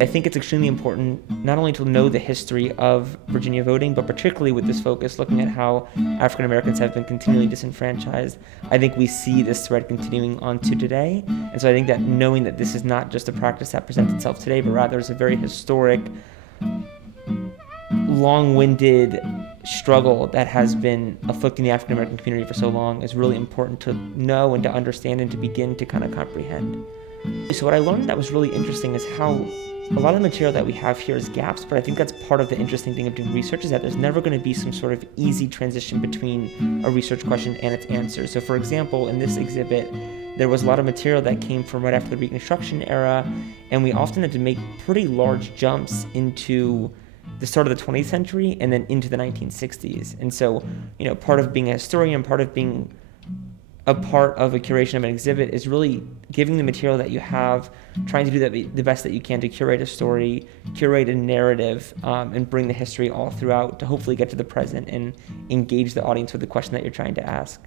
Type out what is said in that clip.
I think it's extremely important not only to know the history of Virginia voting, but particularly with this focus looking at how African Americans have been continually disenfranchised. I think we see this thread continuing on to today. And so I think that knowing that this is not just a practice that presents itself today, but rather is a very historic, long-winded struggle that has been afflicting the African American community for so long is really important to know and to understand and to begin to kind of comprehend. So what I learned that was really interesting is how a lot of the material that we have here is gaps, but I think that's part of the interesting thing of doing research is that there's never going to be some sort of easy transition between a research question and its answer. So for example, in this exhibit, there was a lot of material that came from right after the Reconstruction era, and we often had to make pretty large jumps into the start of the 20th century and then into the 1960s. And so, part of being a historian, part of being a part of a curation of an exhibit is really giving the material that you have, trying to do the best that you can to curate a story, curate a narrative, and bring the history all throughout to hopefully get to the present and engage the audience with the question that you're trying to ask.